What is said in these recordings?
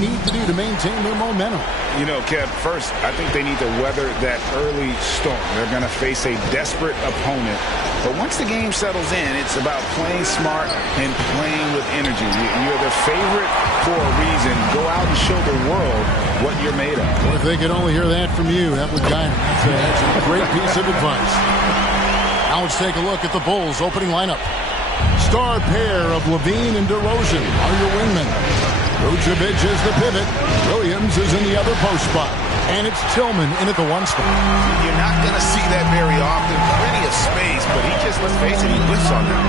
need to do to maintain their momentum? You know, Kev, first, I think they need to weather that early storm. They're going to face a desperate opponent. But once the game settles in, it's about playing smart and playing with energy. You're the favorite for a reason. Go out and show the world what you're made of. Well, if they could only hear that from you, that would guide them. That's a great piece of advice. Now let's take a look at the Bulls' opening lineup. Star pair of LaVine and DeRozan are your wingmen. Vucevic is the pivot. Williams is in the other post spot. And it's Tillman in at the 1 spot. You're not going to see that very often. Plenty of space, but he just, let's face it, he whiffs on them.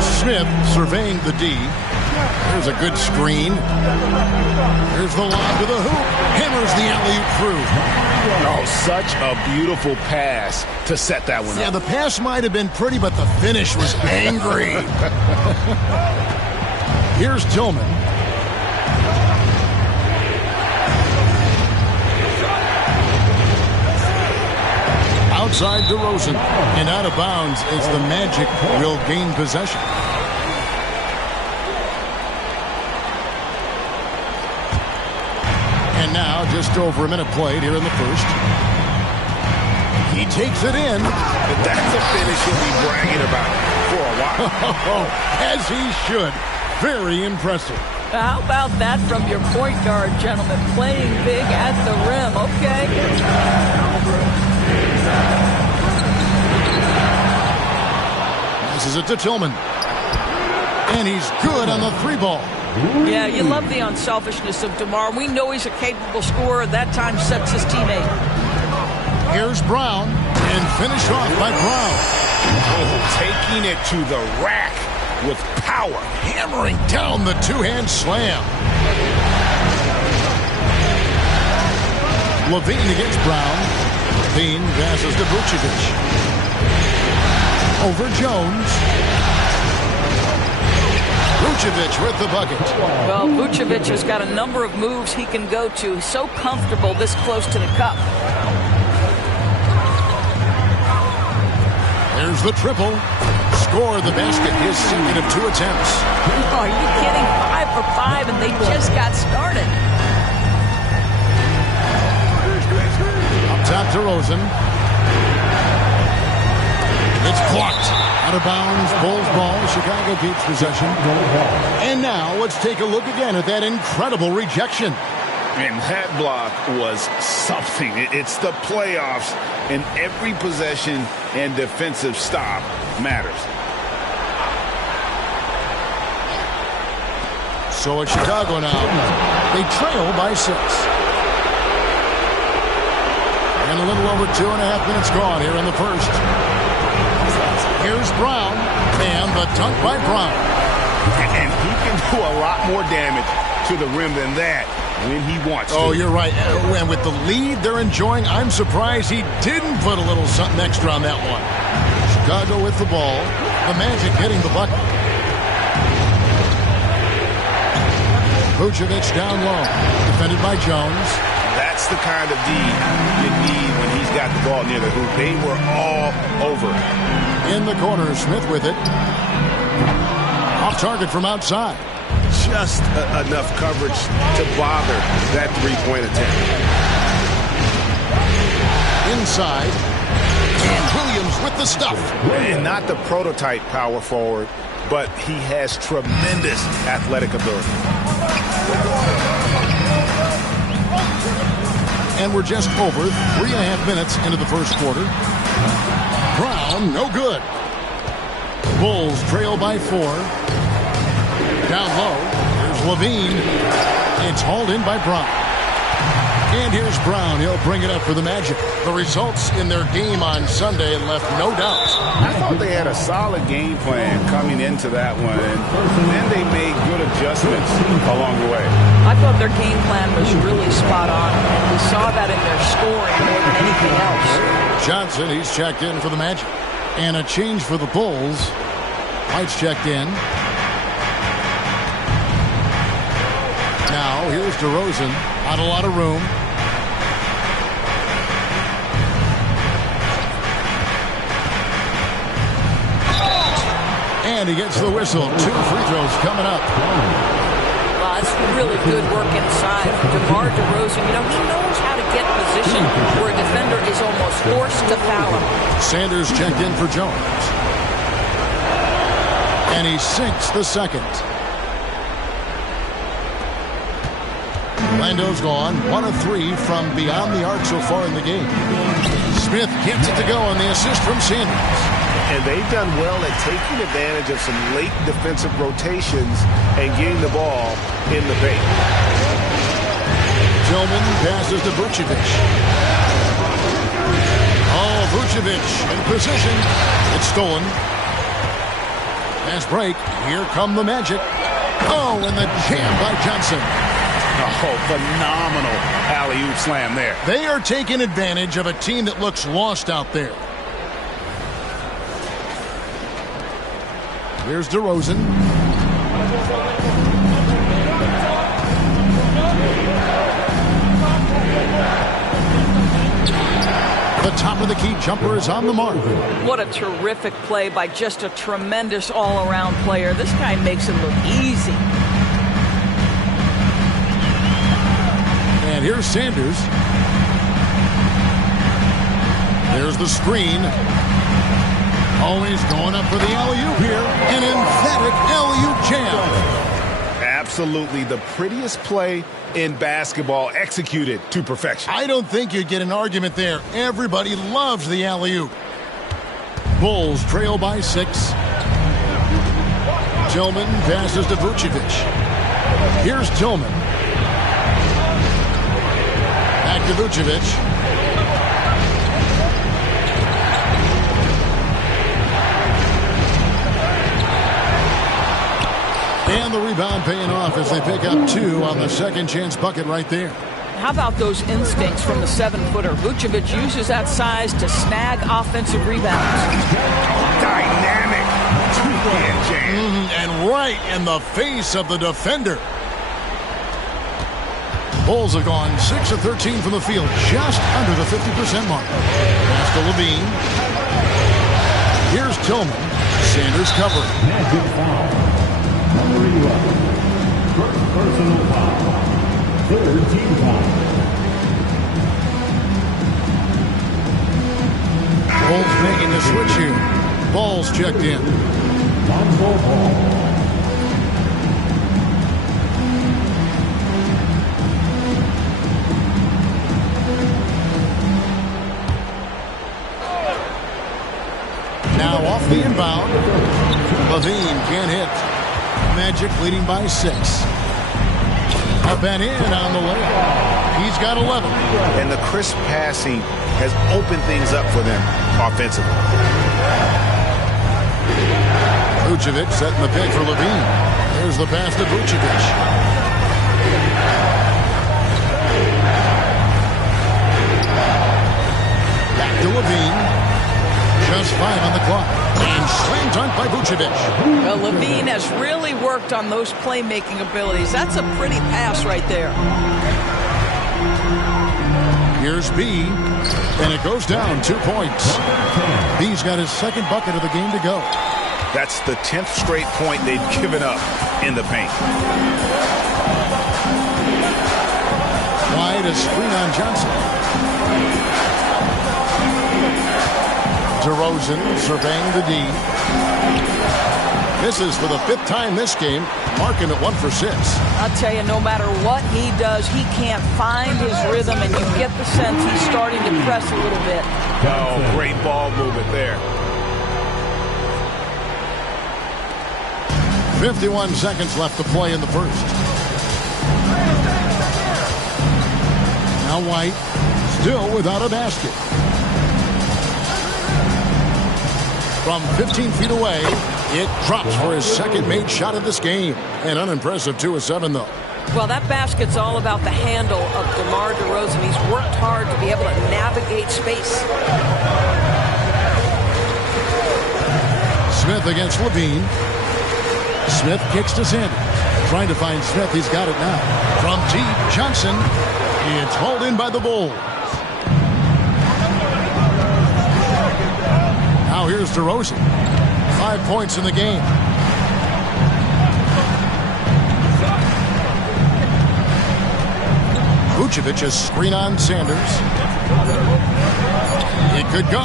Smith surveying the D. There's a good screen. Here's the lob to the hoop. Hammers the alley-oop through. Oh, such a beautiful pass to set that one up. Yeah, the pass might have been pretty, but the finish was angry. Here's Tillman. Outside DeRozan. And out of bounds as the Magic will gain possession. And now, just over a minute played here in the first. He takes it in. That's a finish he'll be bragging about for a while. As he should. Very impressive. How about that from your point guard, gentlemen? Playing big at the rim, okay? Passes it to Tillman. And he's good on the 3-ball. Yeah, you love the unselfishness of DeMar. We know he's a capable scorer. That time sets his teammate. Here's Brown. And finished off by Brown. Oh, taking it to the rack with power. Hammering down the two-hand slam. LaVine against Brown. LaVine passes to Vucevic. Over Jones. Vucevic with the bucket. Well, Vucevic has got a number of moves he can go to. He's so comfortable this close to the cup. There's the triple. Score the basket. His second of 2 attempts. Are you kidding? 5 for 5, and they just got started. Up top to DeRozan. It's blocked. Out of bounds. Bulls ball. Chicago keeps possession. And now let's take a look again at that incredible rejection. And that block was something. It's the playoffs, and every possession and defensive stop matters. So it's Chicago now. They trail by 6. And a little over 2.5 minutes gone here in the first. Here's Brown. And the dunk by Brown. And he can do a lot more damage to the rim than that when he wants to. Oh, you're right. And with the lead they're enjoying, I'm surprised he didn't put a little something extra on that one. Chicago with the ball. The Magic hitting the bucket. Vucevic down low. Defended by Jones. That's the kind of D you need when he's got the ball near the hoop. They were all over. In the corner, Smith with it. Off target from outside. Just enough coverage to bother that three-point attempt. Inside. And Williams with the stuff. And not the prototype power forward, but he has tremendous athletic ability. And we're just over 3.5 minutes into the first quarter. Brown, no good. Bulls trail by 4. Down low, here's LaVine. It's hauled in by Brown. And here's Brown. He'll bring it up for the Magic. The results in their game on Sunday left no doubt. I thought they had a solid game plan coming into that one, and then they made good adjustments along the way. I thought their game plan was really spot on, and we saw that in their scoring more than anything else. Johnson, he's checked in for the Magic. And a change for the Bulls. White's checked in. Now, here's DeRozan. Not a lot of room. And he gets the whistle. 2 free throws coming up. Well, that's really good work inside. DeMar DeRozan, he knows how to get position where a defender is almost forced to foul him. Sanders checked in for Jones. And he sinks the second. Lando's gone. 1 of 3 from beyond the arc so far in the game. Smith gets it to go on the assist from Sanders. And they've done well at taking advantage of some late defensive rotations and getting the ball in the paint. Tillman passes to Vucevic. Oh, Vucevic in position. It's stolen. Fast break. Here come the Magic. Oh, and the jam by Johnson. Oh, phenomenal alley-oop slam there. They are taking advantage of a team that looks lost out there. Here's DeRozan. The top of the key jumper is on the mark. What a terrific play by just a tremendous all-around player. This guy makes it look easy. And here's Sanders. There's the screen. Always going up for the alley-oop here. An emphatic alley-oop jam. Absolutely the prettiest play in basketball, executed to perfection. I don't think you'd get an argument there. Everybody loves the alley-oop. Bulls trail by 6. Tillman passes to Vucevic. Here's Tillman. Back to Vucevic. And the rebound paying off as they pick up 2 on the second chance bucket right there. How about those instincts from the 7-footer? Vucevic uses that size to snag offensive rebounds. Dynamic two-hand jam. And right in the face of the defender. Bulls have gone 6 of 13 from the field, just under the 50% mark. Pass to Levine. Here's Tillman. Sanders covering. Magic foul. Number 11. First personal foul. 3rd team foul. Bulls making the switch here. Ball's checked in. Lonzo Ball. Now off the inbound. Levine can't hit. Magic leading by 6. Up and in on the layup. He's got 11. And the crisp passing has opened things up for them offensively. Vucevic setting the pick for Levine. There's the pass to Vucevic. Back to Levine. Just 5 on the clock. And slam dunk by Vucevic. Well, Levine has really worked on those playmaking abilities. That's a pretty pass right there. Here's B. And it goes down 2 points. B's got his second bucket of the game to go. That's the 10th straight point they've given up in the paint. Wide, a screen on Johnson. DeRozan surveying the D. This is for the 5th time this game, marking it 1 for 6. I'll tell you, no matter what he does, he can't find his rhythm, and you get the sense he's starting to press a little bit. Oh, great ball movement there. 51 seconds left to play in the first. Now White, still without a basket. From 15 feet away, it drops for his second made shot of this game. An unimpressive 2 of 7, though. Well, that basket's all about the handle of DeMar DeRozan. He's worked hard to be able to navigate space. Smith against Levine. Smith kicks to Sanders. Trying to find Smith. He's got it now. From deep, Johnson. It's hauled in by the Bulls. Now here's DeRozan. 5 points in the game. Vucevic, a screen on Sanders. It could go.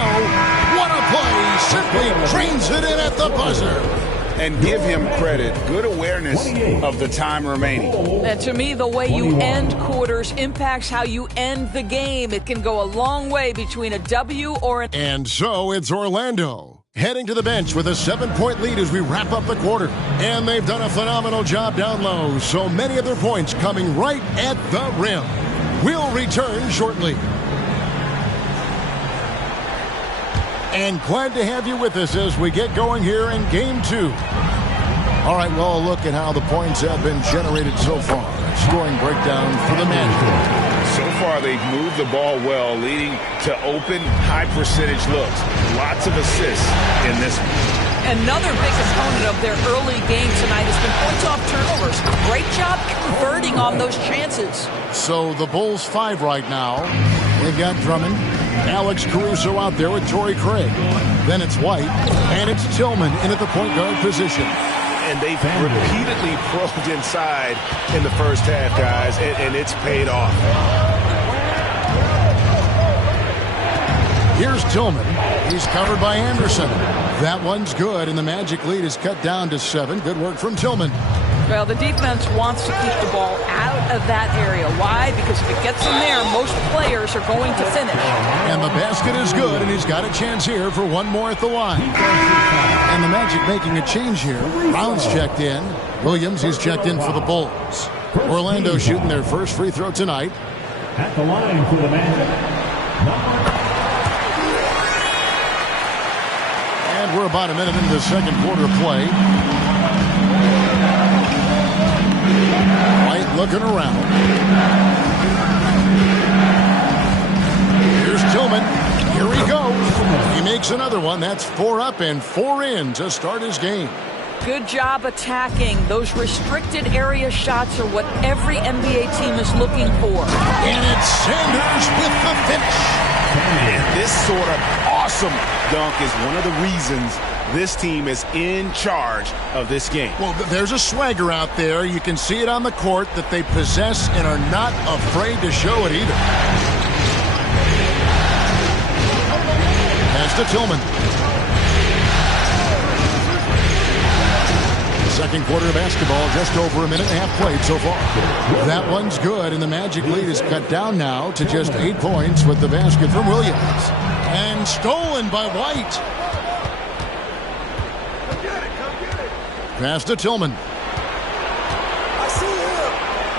What a play! Simply drains it in at the buzzer. And give him credit. Good awareness of the time remaining. And to me, the way you end quarters impacts how you end the game. It can go a long way between a W or an... And so it's Orlando heading to the bench with a 7-point lead as we wrap up the quarter. And they've done a phenomenal job down low. So many of their points coming right at the rim. We'll return shortly. And glad to have you with us as we get going here in Game 2. All right, well, look at how the points have been generated so far. Scoring breakdown for the Magic. So far, they've moved the ball well, leading to open, high-percentage looks. Lots of assists in this one. Another big component of their early game tonight has been points off turnovers. Great job converting on those chances. So the Bulls 5 right now. They've got Drummond, Alex Caruso out there with Torrey Craig. Then it's White, and it's Tillman in at the point guard position. And they've repeatedly probed inside in the first half, guys, and it's paid off. Here's Tillman. He's covered by Anderson. That one's good, and the Magic lead is cut down to 7. Good work from Tillman. Well, the defense wants to keep the ball out of that area. Why? Because if it gets in there, most players are going to finish. And the basket is good, and he's got a chance here for one more at the line. And the Magic making a change here. Brown's checked in. Williams, he's checked in for the Bulls. Orlando shooting their first free throw tonight. At the line for the Magic. And we're about a minute into the second quarter play. White looking around. Here's Tillman. Here he goes. He makes another one. That's 4 up and 4 in to start his game. Good job attacking. Those restricted area shots are what every NBA team is looking for. And it's Sanders with the finish. And this sort of awesome dunk is one of the reasons this team is in charge of this game. Well, there's a swagger out there. You can see it on the court that they possess and are not afraid to show it either. Pass to Tillman. Second quarter of basketball, just over a minute and a half played so far. That one's good, and the Magic lead is cut down now to just 8 points with the basket from Williams. And stolen by White. Pass to Tillman.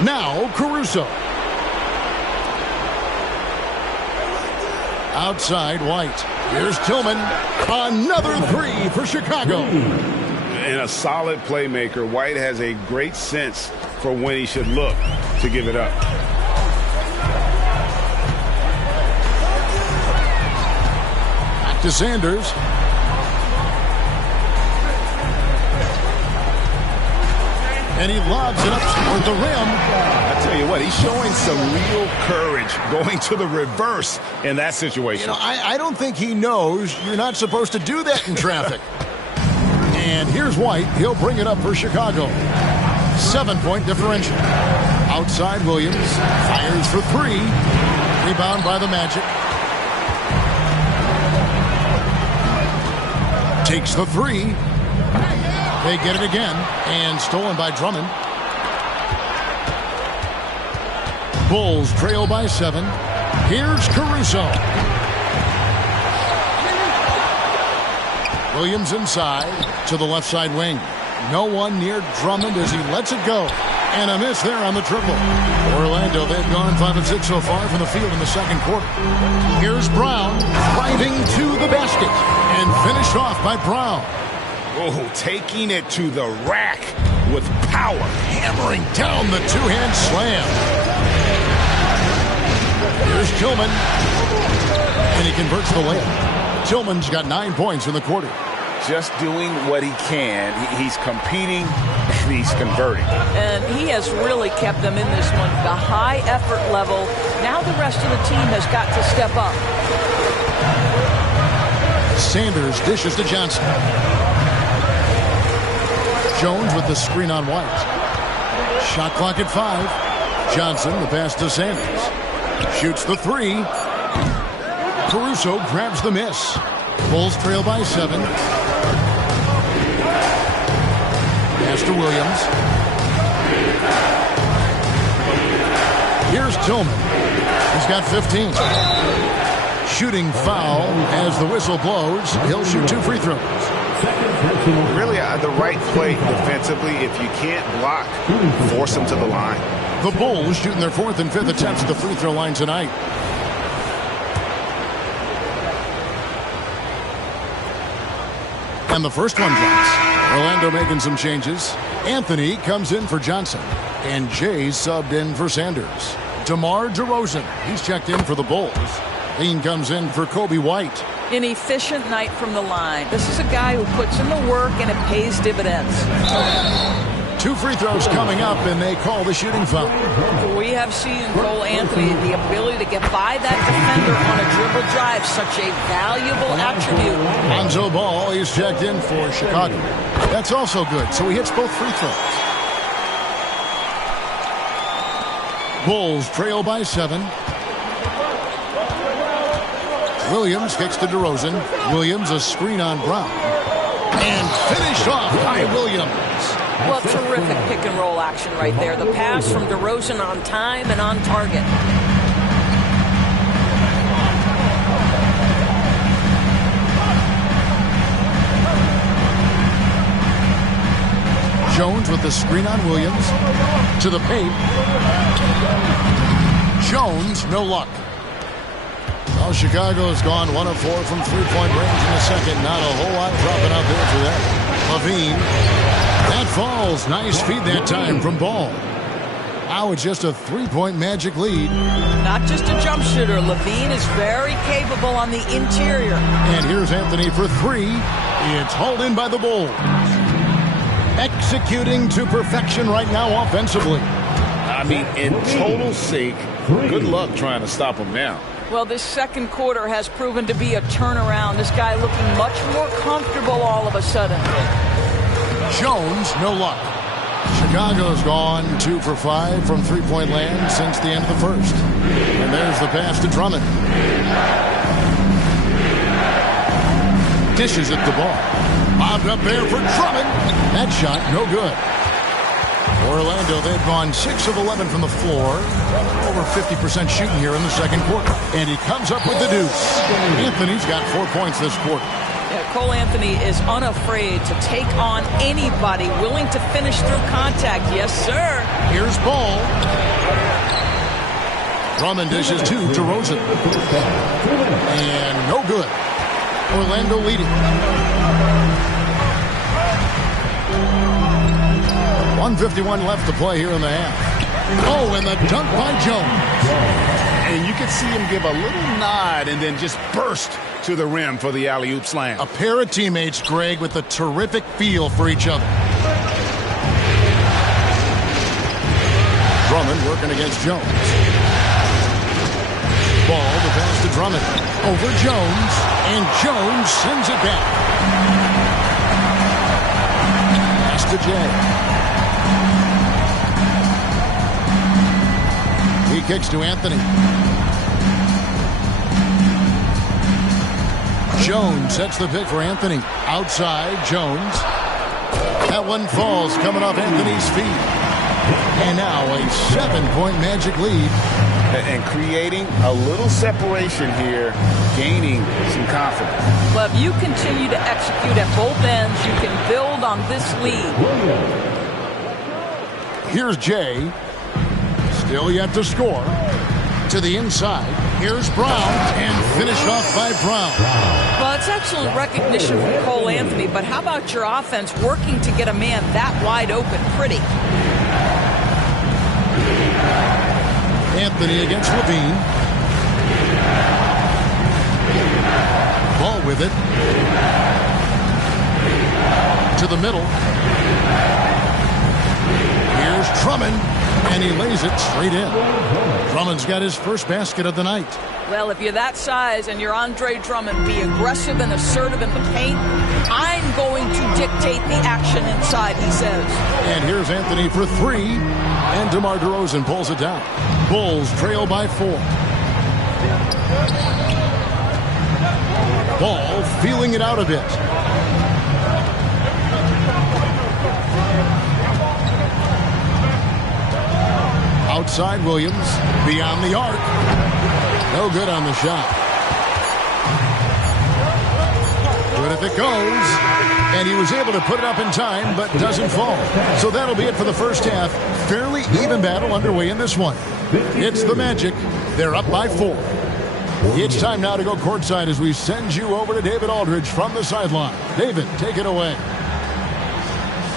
Now Caruso. Outside White. Here's Tillman. Another 3 for Chicago. And a solid playmaker, White has a great sense for when he should look to give it up. Back to Sanders. And he lobs it up toward the rim. I tell you what, he's showing some real courage going to the reverse in that situation. You know, I don't think he knows you're not supposed to do that in traffic. And here's White. He'll bring it up for Chicago. 7-point differential. Outside Williams. Fires for 3. Rebound by the Magic. Takes the 3. They get it again. And stolen by Drummond. Bulls trail by 7. Here's Caruso. Williams inside to the left side wing. No one near Drummond as he lets it go. And a miss there on the triple. Orlando, they've gone 5 of 6 so far from the field in the second quarter. Here's Brown driving to the basket. And finished off by Brown. Oh, taking it to the rack with power. Hammering down the two-hand slam. Here's Tillman. And he converts the layup. Tillman's got 9 points in the quarter. Just doing what he can. He's competing and he's converting. And he has really kept them in this one. The high effort level. Now the rest of the team has got to step up. Sanders dishes to Johnson. Jones with the screen on White. Shot clock at 5. Johnson, the pass to Sanders. Shoots the three. Caruso grabs the miss. Bulls trail by 7. Pass to Williams. Here's Tillman. He's got 15. Shooting foul as the whistle blows. He'll shoot 2 free throws. Really the right play defensively. If you can't block, force them to the line. The Bulls shooting their 4th and 5th attempts at the free throw line tonight. And the first one drops. Orlando making some changes. Anthony comes in for Johnson. And Jay subbed in for Sanders. DeMar DeRozan, he's checked in for the Bulls. Lean comes in for Kobe White. An efficient night from the line. This is a guy who puts in the work and it pays dividends. 2 free throws coming up, and they call the shooting foul. We have seen Cole Anthony, the ability to get by that defender on a dribble drive, such a valuable attribute. Lonzo Ball, he's checked in for Chicago. That's also good, so he hits both free throws. Bulls trail by 7. Williams kicks to DeRozan. Williams a screen on Brown. And finished off by Williams. Well, terrific pick-and-roll action right there. The pass from DeRozan on time and on target. Jones with the screen on Williams. To the paint. Jones, no luck. Well, Chicago's gone 1 of 4 from three-point range in the second. Not a whole lot dropping out there for them. Levine. That falls. Nice feed that time from Ball. Now it's just a 3-point Magic lead. Not just a jump shooter. Levine is very capable on the interior. And here's Anthony for 3. It's hauled in by the Bulls. Executing to perfection right now offensively. I mean, in total sync. Good luck trying to stop him now. Well, this second quarter has proven to be a turnaround. This guy looking much more comfortable all of a sudden. Jones, no luck. Chicago's gone 2 for 5 from three-point land since the end of the first. And there's the pass to Drummond. Dishes at the ball. Bobbed up there for Drummond. That shot, no good. Orlando, they've gone 6 of 11 from the floor. Over 50% shooting here in the second quarter. And he comes up with the deuce. Anthony's got 4 points this quarter. Yeah, Cole Anthony is unafraid to take on anybody, willing to finish through contact. Yes, sir. Here's Ball. Drummond dishes to DeRozan. And no good. Orlando leading. 1:51 left to play here in the half. Oh, and the dunk by Jones. And you can see him give a little nod and then just burst to the rim for the alley-oop slam. A pair of teammates, Greg, with a terrific feel for each other. Drummond working against Jones. Ball, the pass to Drummond. Over Jones, and Jones sends it back. Pass to Jay. He kicks to Anthony. Jones sets the pick for Anthony. Outside, Jones. That one falls, coming off Anthony's feet. And now a 7-point Magic lead. And creating a little separation here, gaining some confidence. Well, if you continue to execute at both ends, you can build on this lead. Here's Jay. Still yet to score. To the inside. Here's Brown. And finished off by Brown. Well, it's excellent recognition from Cole Anthony, but how about your offense working to get a man that wide open pretty? Anthony against Levine. Ball with it. To the middle. Here's Drummond. And he lays it straight in. Drummond's got his first basket of the night. Well, if you're that size and you're Andre Drummond, be aggressive and assertive in the paint. I'm going to dictate the action inside, he says. And here's Anthony for three. And DeMar DeRozan pulls it down. Bulls trail by 4. Ball feeling it out a bit. Outside Williams, beyond the arc. No good on the shot. Good if it goes. And he was able to put it up in time, but doesn't fall. So that'll be it for the first half. Fairly even battle underway in this one. It's the Magic. They're up by 4. It's time now to go courtside as we send you over to David Aldridge from the sideline. David, take it away.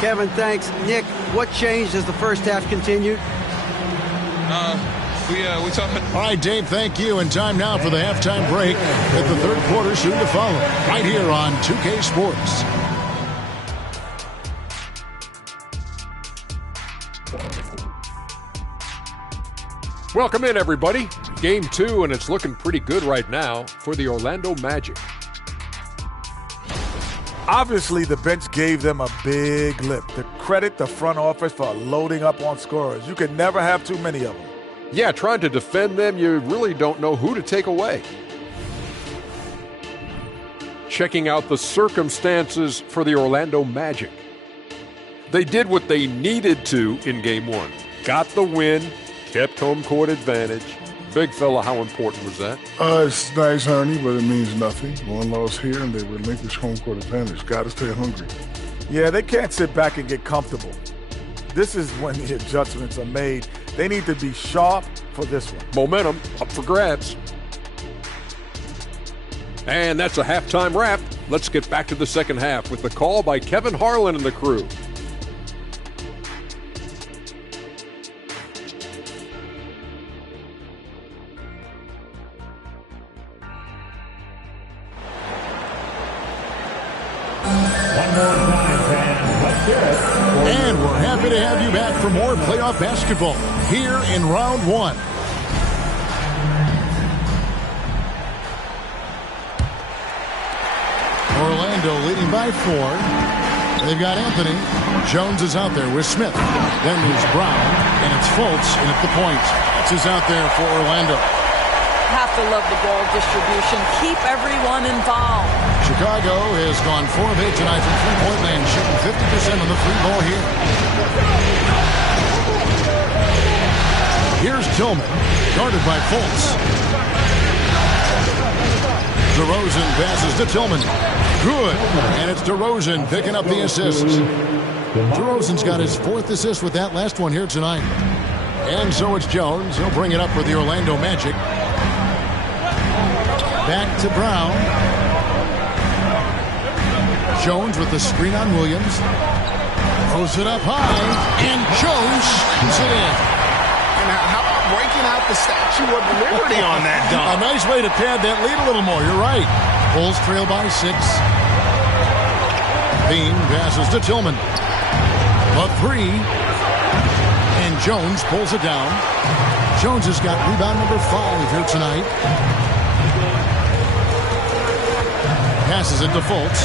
Kevin, thanks. Nick, what changed as the first half continued? We talked. All right, Dave, thank you. And time now for the halftime break with the third quarter soon to follow. Right here on 2K Sports. Welcome in, everybody. Game 2, and it's looking pretty good right now for the Orlando Magic. Obviously, the bench gave them a big lift. To credit the front office for loading up on scorers. You can never have too many of them. Yeah, trying to defend them, you really don't know who to take away. Checking out the circumstances for the Orlando Magic. They did what they needed to in Game 1. Got the win, kept home court advantage. Big fella, how important was that? It's nice, honey, but it means nothing. One loss here, and they relinquish home court advantage. Got to stay hungry. Yeah, they can't sit back and get comfortable. This is when the adjustments are made. They need to be sharp for this one. Momentum up for grabs. And that's a halftime wrap. Let's get back to the second half with the call by Kevin Harlan and the crew. And we're happy to have you back for more playoff basketball here in round 1. Orlando leading by 4. They've got Anthony. Jones is out there with Smith. Then there's Brown, and it's Fultz in at the point. Fultz is out there for Orlando. Have to love the ball distribution. Keep everyone involved. Chicago has gone 4 of 8 tonight from three-point land, shooting 50% on the free ball here. Here's Tillman, guarded by Fultz. DeRozan passes to Tillman. Good. And it's DeRozan picking up the assist. DeRozan's got his 4th assist with that last one here tonight. And so it's Jones. He'll bring it up for the Orlando Magic. Back to Brown. Jones with the screen on Williams. Throws it up high. And Jones shoots it in. And how about breaking out the Statue of Liberty on that dunk? A nice way to pad that lead a little more. You're right. Bulls trail by 6. Bean passes to Tillman. A 3. And Jones pulls it down. Jones has got rebound number 5 here tonight. Passes it to Fultz.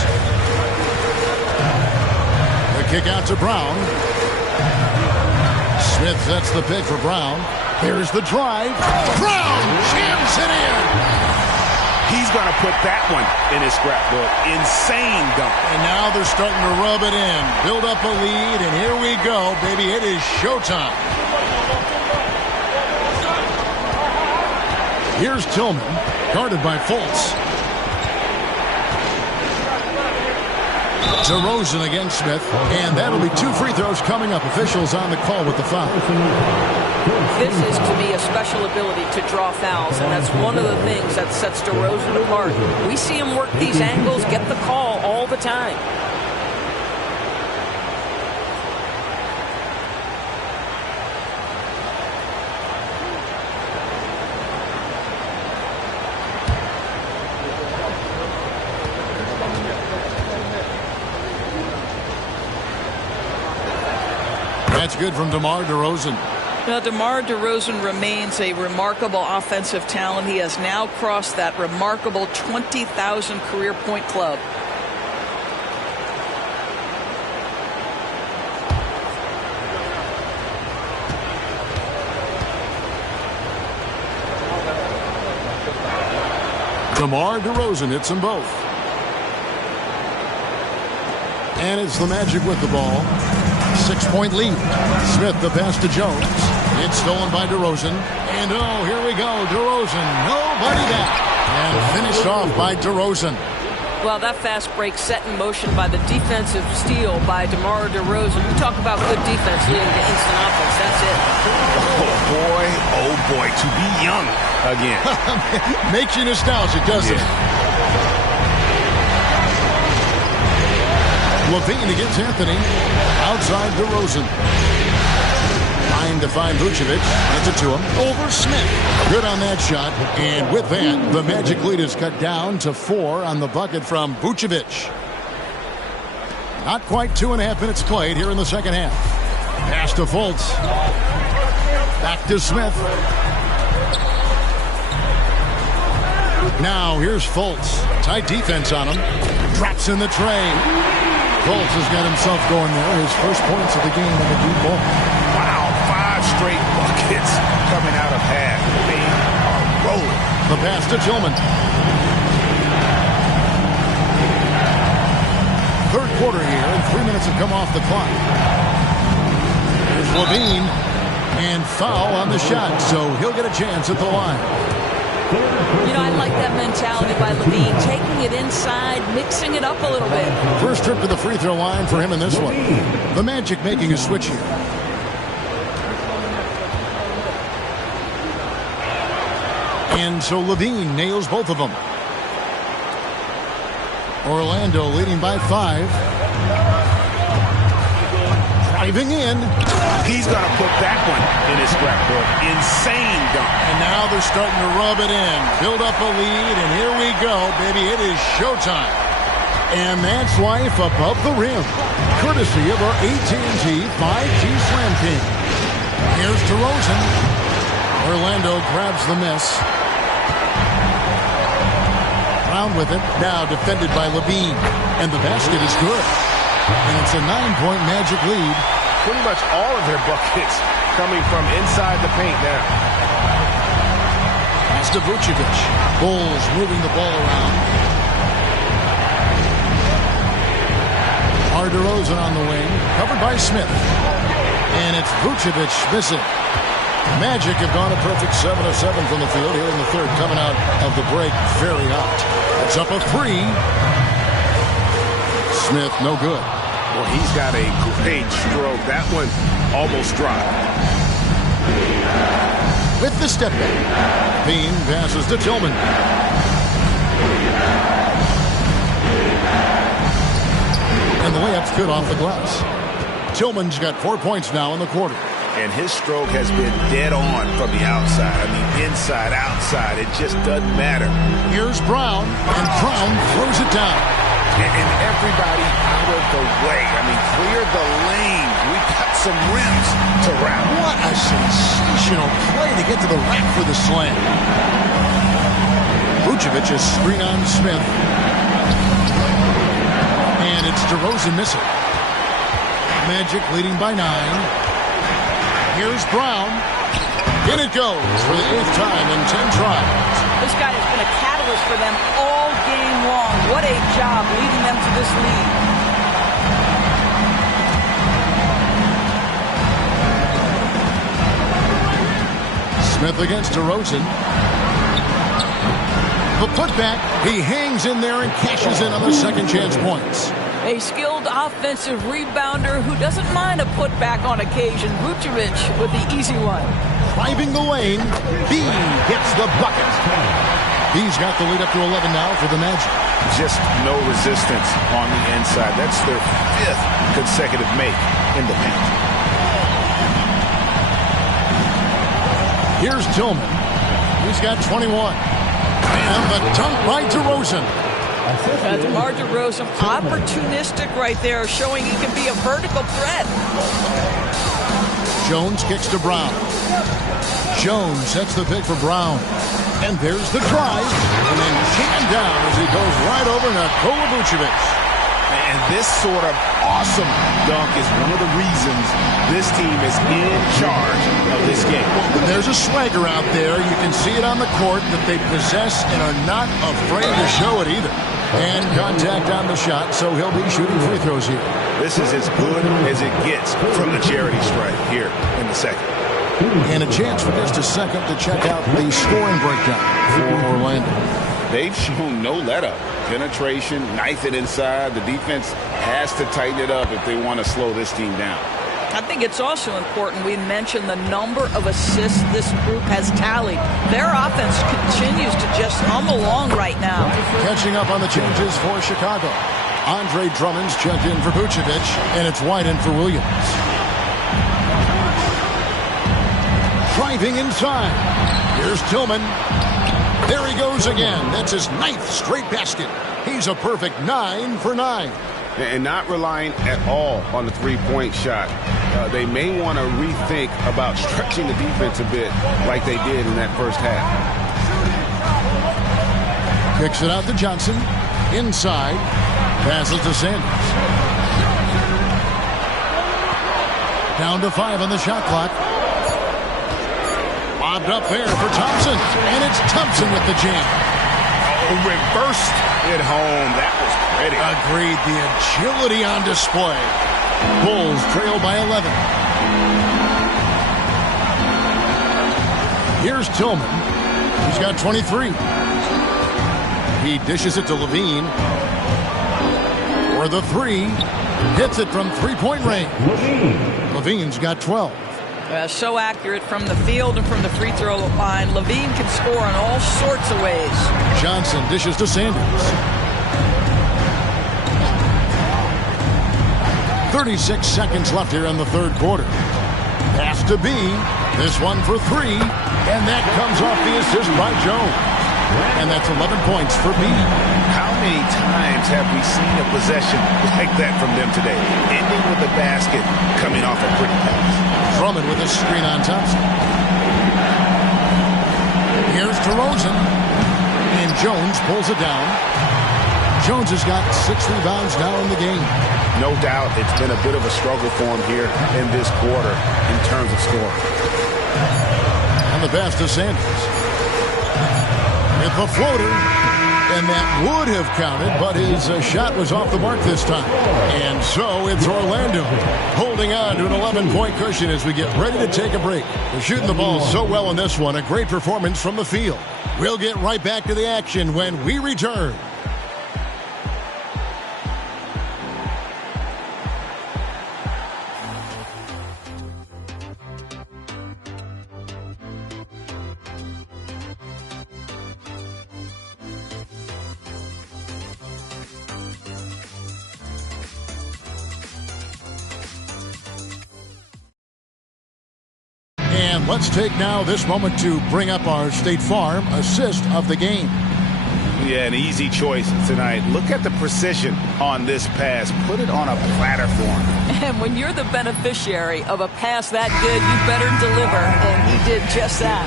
The kick out to Brown. Smith sets the pick for Brown. Here's the drive. Brown jams it in. He's going to put that one in his scrapbook. Insane dunk. And now they're starting to rub it in. Build up a lead, and here we go, baby. It is showtime. Here's Tillman, guarded by Fultz. DeRozan against Smith, and that'll be 2 free throws coming up. Officials on the call with the foul. This is to be a special ability to draw fouls, and that's one of the things that sets DeRozan apart. We see him work these angles, get the call all the time. That's good from DeMar DeRozan. Now, DeMar DeRozan remains a remarkable offensive talent. He has now crossed that remarkable 20,000 career point club. DeMar DeRozan hits them both. And it's the Magic with the ball. 6-point lead. Smith the pass to Jones. It's stolen by DeRozan. And oh, here we go. DeRozan. Nobody back. And finished off by DeRozan. Well, that fast break set in motion by the defensive steal by DeMar DeRozan. You talk about good defense leading to instant offense. That's it. Oh boy, to be young again. Makes you nostalgic, doesn't it? LaVine against Anthony. Outside DeRozan. Trying to find Vucevic. Gets it to him. Over Smith. Good on that shot. And with that, the Magic lead is cut down to 4 on the bucket from Vucevic. Not quite 2.5 minutes played here in the second half. Pass to Fultz. Back to Smith. Now here's Fultz. Tight defense on him. Drops in the tray. Fultz has got himself going there. His first points of the game on the deep ball. Wow, 5 straight buckets coming out of half. They are rolling. The pass to Tillman. Third quarter here, and 3 minutes have come off the clock. Here's LaVine, and foul on the shot, so he'll get a chance at the line. You know, I like that mentality by LaVine, taking it inside, mixing it up a little bit. First trip to the free throw line for him in this one. The Magic making a switch here. And so LaVine nails both of them. Orlando leading by 5. Driving in. He's going to put that one in his scrapbook. Insane dunk. And now they're starting to rub it in. Build up a lead, and here we go, baby. It is showtime. And that's life above the rim. Courtesy of our AT&T 5G Slam King. Here's DeRozan. Orlando grabs the miss. Brown with it. Now defended by LaVine. And the basket is good. And it's a 9-point Magic lead. Pretty much all of their buckets coming from inside the paint now. Pass to Vucevic. Bulls moving the ball around. DeRozan on the wing. Covered by Smith. And it's Vucevic missing. Magic have gone a perfect 7 of 7 from the field here in the third. Coming out of the break very hot. It's up a 3. Smith, no good. Well, he's got a great stroke. That one almost dropped. With the step back. Bean passes to Tillman. And the layup's good off the glass. Tillman's got 4 points now in the quarter. And his stroke has been dead on from the outside. I mean, inside, outside. It just doesn't matter. Here's Brown, and Brown throws it down. And everybody out of the way. I mean, clear the lane. We got some rims to wrap. What a sensational play to get to the rack for the slam. Vucevic is screen on Smith. And it's DeRozan missing. Magic leading by 9. Here's Brown. In it goes for the 8th time in 10 tries. This guy has been a catalyst for them all game long. What a job leading them to this lead. Smith against DeRozan. The putback. He hangs in there and cashes in on the second chance points. A skilled offensive rebounder who doesn't mind a putback on occasion. Vucevic with the easy one. Driving the lane. B gets the bucket. He's got the lead up to 11 now for the Magic. Just no resistance on the inside. That's their 5th consecutive make in the paint. Here's Tillman. He's got 21. And the dunk by DeRozan. DeMar DeRozan, opportunistic right there, showing he can be a vertical threat. Jones kicks to Brown. Jones sets the pick for Brown. And there's the drive. And then jammed down as he goes right over Nikola Vucevic. And this sort of awesome dunk is one of the reasons this team is in charge of this game. When there's a swagger out there, you can see it on the court that they possess and are not afraid to show it either. And contact on the shot, so he'll be shooting free throws here. This is as good as it gets from the charity stripe here in the second. And a chance for just a second to check out the scoring breakdown for Orlando. They've shown no let-up. Penetration, knife it inside. The defense has to tighten it up if they want to slow this team down. I think it's also important we mention the number of assists this group has tallied. Their offense continues to just hum along right now. Catching up on the changes for Chicago. Andre Drummond's checked in for Vucevic, and it's White in for Williams. Driving inside. Here's Tillman. There he goes again. That's his 9th straight basket. He's a perfect 9 for 9. And not relying at all on the three-point shot. They may want to rethink about stretching the defense a bit like they did in that first half. Kicks it out to Johnson. Inside. Passes to Sanders. Down to 5 on the shot clock. Lobbed up there for Thompson. And it's Thompson with the jam. Reversed it home. That was pretty. Agreed. The agility on display. Bulls trail by 11. Here's Tillman. He's got 23. He dishes it to Levine. For the 3. Hits it from three-point range. Levine's got 12. So accurate from the field and from the free throw line. Levine can score in all sorts of ways. Johnson dishes to Sanders. 36 seconds left here in the third quarter. Pass to B. This one for 3. And that comes off the assist by Jones. And that's 11 points for B. How many times have we seen a possession like that from them today? Ending with a basket, coming off a pretty pass. Drummond with a screen on Thompson. Here's DeRozan. And Jones pulls it down. Jones has got 6 rebounds now in the game. No doubt it's been a bit of a struggle for him here in this quarter in terms of scoring. And the pass to Sanders. With the floater. And that would have counted, but his shot was off the mark this time. And so it's Orlando holding on to an 11-point cushion as we get ready to take a break. They're shooting the ball so well in this one. A great performance from the field. We'll get right back to the action when we return. And let's take now this moment to bring up our State Farm assist of the game. Yeah, an easy choice tonight. Look at the precision on this pass. Put it on a platter for him. And when you're the beneficiary of a pass that good, you better deliver. And he did just that.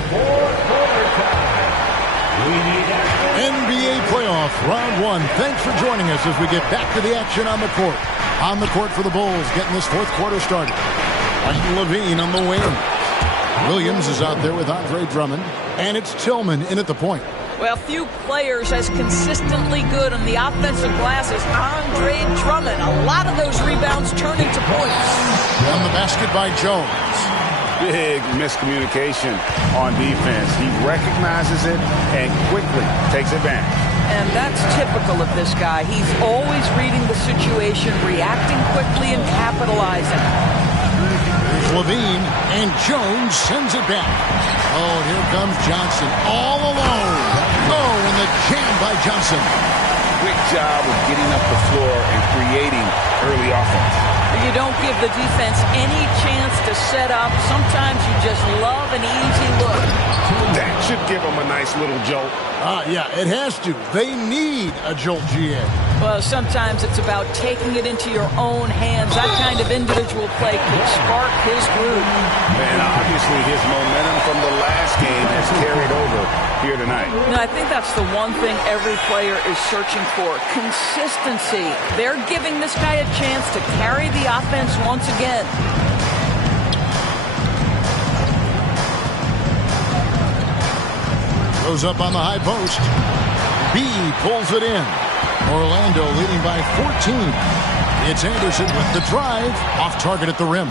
NBA playoff round 1. Thanks for joining us as we get back to the action on the court. On the court for the Bulls, getting this fourth quarter started. Franklin Levine on the wing. Williams is out there with Andre Drummond. And it's Tillman in at the point. Well, few players as consistently good on the offensive glass as Andre Drummond. A lot of those rebounds turn into points. On the basket by Jones. Big miscommunication on defense. He recognizes it and quickly takes advantage. And that's typical of this guy. He's always reading the situation, reacting quickly and capitalizing. Here's Levine, and Jones sends it back. Oh, here comes Johnson all alone. Oh, and the jam by Johnson. Quick job of getting up the floor and creating early offense. You don't give the defense any chance to set up. Sometimes you just love an easy look. That should give them a nice little jolt. Yeah, it has to. They need a jolt, GA. Well, sometimes it's about taking it into your own hands. That kind of individual play could spark his groove. And obviously his momentum from the last game has carried over here tonight. No, I think that's the one thing every player is searching for. Consistency. They're giving this guy a chance to carry the offense once again. Goes up on the high post. B pulls it in. Orlando leading by 14. It's Anderson with the drive. Off target at the rim.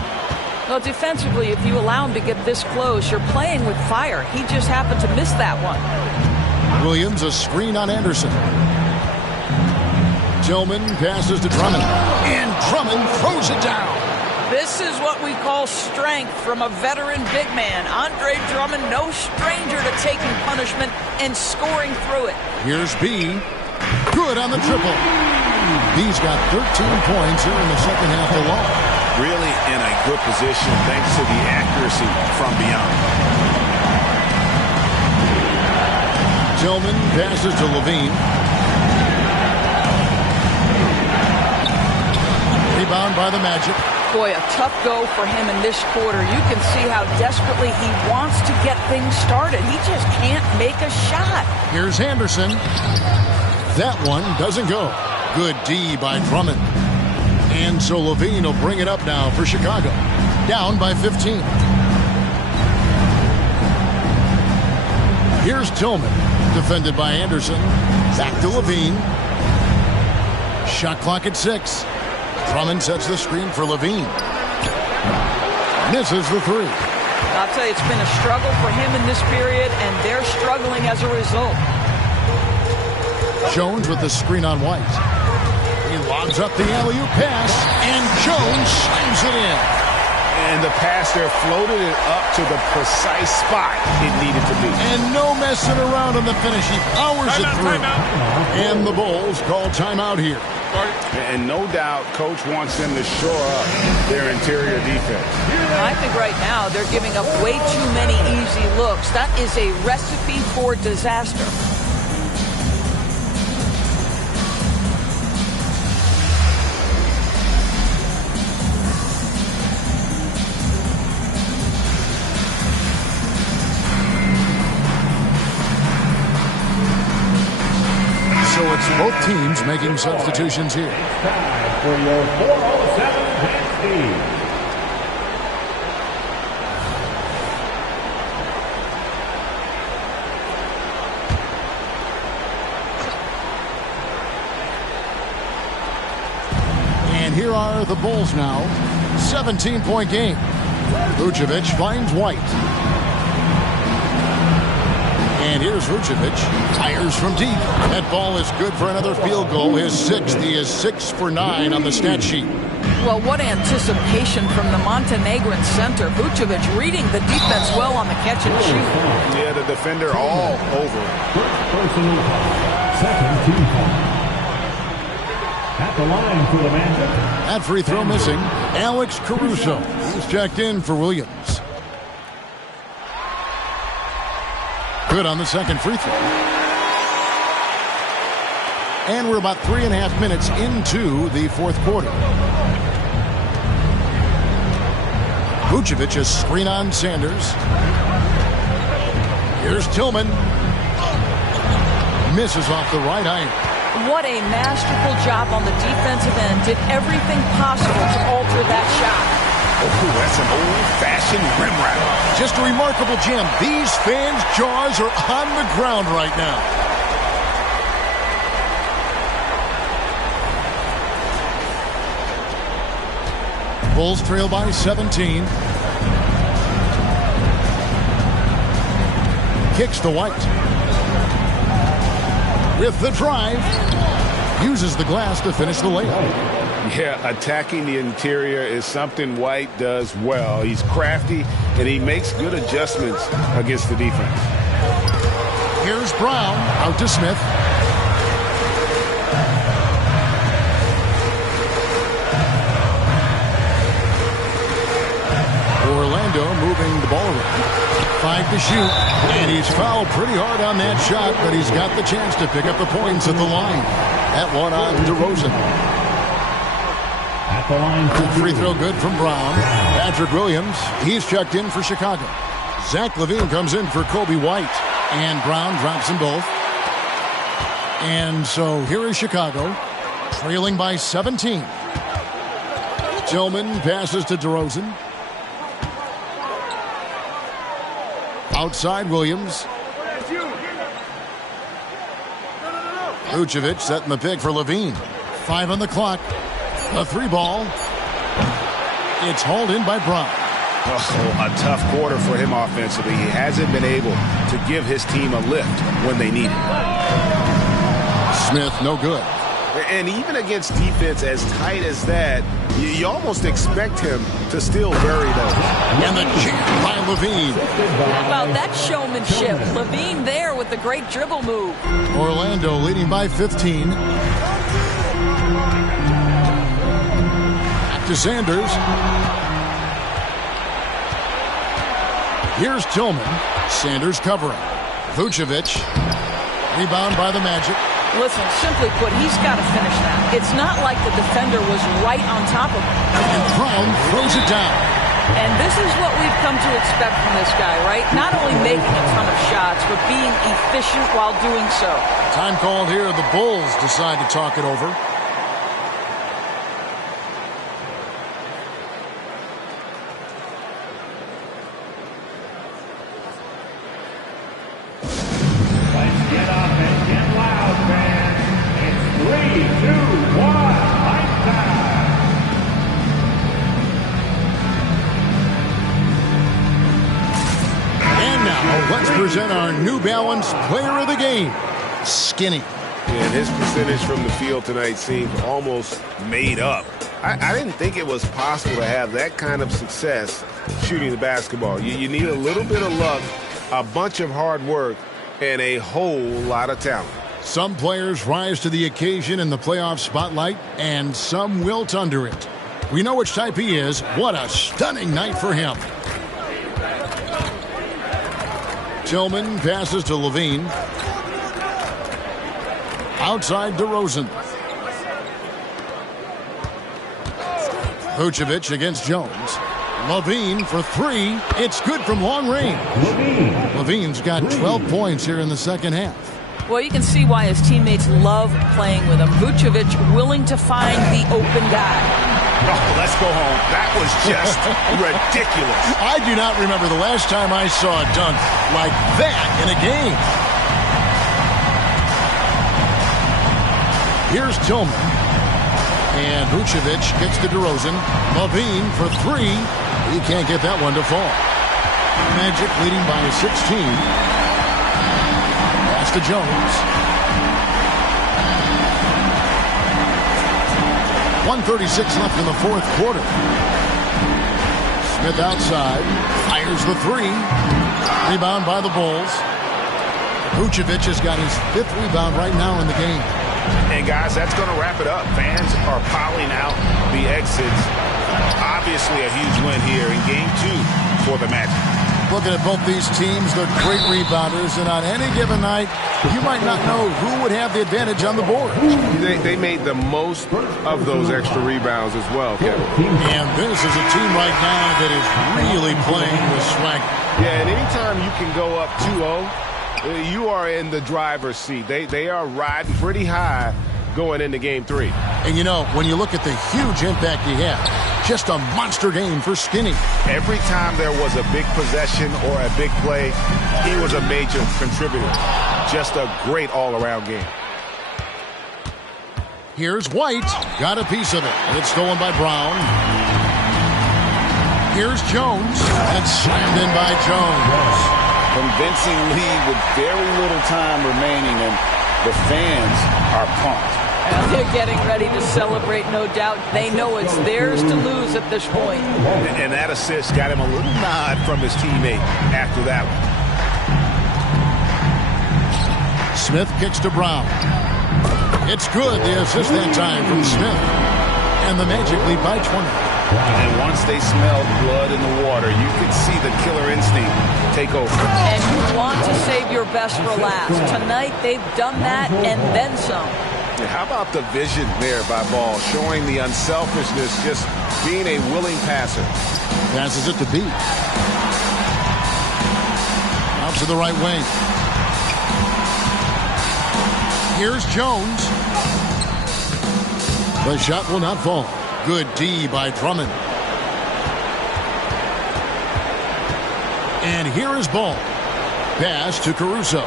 Well, defensively, if you allow him to get this close, you're playing with fire. He just happened to miss that one. Williams, a screen on Anderson. Tillman passes to Drummond. And Drummond throws it down. This is what we call strength from a veteran big man. Andre Drummond, no stranger to taking punishment and scoring through it. Here's B. Good on the triple. B's got 13 points here in the second half alone. Really in a good position thanks to the accuracy from beyond. Tillman passes to Levine. Rebound by the Magic. Boy, a tough go for him in this quarter. You can see how desperately he wants to get things started. He just can't make a shot. Here's Anderson. That one doesn't go. Good D by Drummond. And so Levine will bring it up now for Chicago. Down by 15. Here's Tillman. Defended by Anderson. Back to Levine. Shot clock at 6. Drummond sets the screen for Levine. Misses the three. I'll tell you, it's been a struggle for him in this period, and they're struggling as a result. Jones with the screen on White. He lobs up the alley-oop pass, and Jones slams it in. And the pass there floated it up to the precise spot it needed to be. And no messing around on the finish. He powers it through. And the Bulls call timeout here. And no doubt, Coach wants them to shore up their interior defense. I think right now they're giving up way too many easy looks. That is a recipe for disaster. So it's both teams making substitutions here. Time for your 407 bench team. And here are the Bulls now. 17-point game. Vucevic finds White. And here's Vucevic. Fires from deep. That ball is good for another field goal. His sixth. He is 6 for 9 on the stat sheet. Well, what anticipation from the Montenegrin center. Vucevic reading the defense well on the catch and shoot. Yeah, the defender all over. Personal foul. Second team foul. At the line for the Magic. That free throw missing. Alex Caruso. He's checked in for Williams. Good on the second free throw. And we're about 3.5 minutes into the fourth quarter. Vucevic is screen on Sanders. Here's Tillman. Misses off the right iron. What a masterful job on the defensive end. Did everything possible to alter that shot. Oh, that's an old-fashioned rim wrap. Just a remarkable jam. These fans' jaws are on the ground right now. Bulls trail by 17. Kicks to White. With the drive. Uses the glass to finish the layup. Yeah, attacking the interior is something White does well. He's crafty, and he makes good adjustments against the defense. Here's Brown out to Smith. Orlando moving the ball around. 5 to shoot, and he's fouled pretty hard on that shot, but he's got the chance to pick up the points at the line. That one on DeRozan. At the line, Free throw good from Brown. Patrick Williams, he's checked in for Chicago. Zach LaVine comes in for Kobe White, and Brown drops them both. And so here is Chicago, trailing by 17. Tillman passes to DeRozan. Outside Williams. Vucevic setting the pick for LaVine. 5 on the clock. A 3-ball. It's hauled in by Brown. Oh, a tough quarter for him offensively. He hasn't been able to give his team a lift when they need it. Smith, no good. And even against defense as tight as that, you almost expect him to still bury those. And the jam by LaVine. How about that showmanship? LaVine there with the great dribble move. Orlando leading by 15. Back to Sanders. Here's Tillman. Sanders covering. Vucevic. Rebound by the Magic. Listen, simply put, he's got to finish that. It's not like the defender was right on top of him. And Brown throws it down. And this is what we've come to expect from this guy, right? Not only making a ton of shots, but being efficient while doing so. Time called here. The Bulls decide to talk it over. Let's present our New Balance Player of the Game, Skinny. And his percentage from the field tonight seemed almost made up. I didn't think it was possible to have that kind of success shooting the basketball. You need a little bit of luck, a bunch of hard work, and a whole lot of talent. Some players rise to the occasion in the playoff spotlight, and some wilt under it. We know which type he is. What a stunning night for him. Tillman passes to LaVine. Outside DeRozan. Vucevic against Jones. LaVine for 3. It's good from long range. LaVine's got 12 points here in the second half. Well, you can see why his teammates love playing with him. Vucevic willing to find the open guy. Oh, let's go home. That was just ridiculous. I do not remember the last time I saw a dunk like that in a game. Here's Tillman. And Vucevic gets to DeRozan. LaVine for 3. He can't get that one to fall. Magic leading by 16. Pass to Jones. 1:36 left in the fourth quarter. Smith outside. Fires the 3. Rebound by the Bulls. Vucevic has got his 5th rebound right now in the game. And, guys, that's going to wrap it up. Fans are piling out the exits. Obviously a huge win here in Game 2 for the Magic. Looking at both these teams, they're great rebounders, and on any given night, you might not know who would have the advantage on the board. They made the most of those extra rebounds as well, Kevin. And this is a team right now that is really playing with swagger. Yeah, and anytime you can go up 2-0, you are in the driver's seat. They are riding pretty high going into Game 3. And, you know, when you look at the huge impact he had, just a monster game for Skinny. Every time there was a big possession or a big play, he was a major contributor. Just a great all-around game. Here's White. Got a piece of it. It's stolen by Brown. Here's Jones. And slammed in by Jones. Convincing lead with very little time remaining, and the fans are pumped. And they're getting ready to celebrate, no doubt. They know it's theirs to lose at this point. And that assist got him a little nod from his teammate after that one. Smith kicks to Brown. It's good, the assist that time from Smith. And the Magic lead by 20. And once they smelled blood in the water, you could see the killer instinct take over. And you want to save your best for last. Tonight, they've done that and then some. Yeah, how about the vision there by Ball, showing the unselfishness, just being a willing passer. Passes it to B. Out to the right wing. Here's Jones. The shot will not fall. Good D by Drummond. And here is Ball. Pass to Caruso.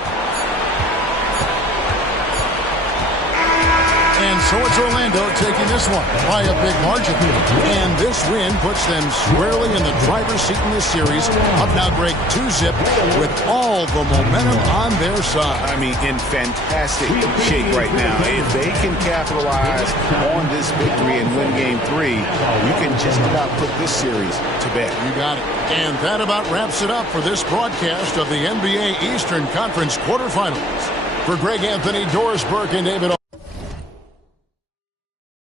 And so it's Orlando taking this one by a big margin. And this win puts them squarely in the driver's seat in this series. Up now, Greg, 2-zip with all the momentum on their side. I mean, in fantastic shape right now. If they can capitalize on this victory and win Game 3, you can just about put this series to bed. You got it. And that about wraps it up for this broadcast of the NBA Eastern Conference quarterfinals. For Greg Anthony, Doris Burke, and David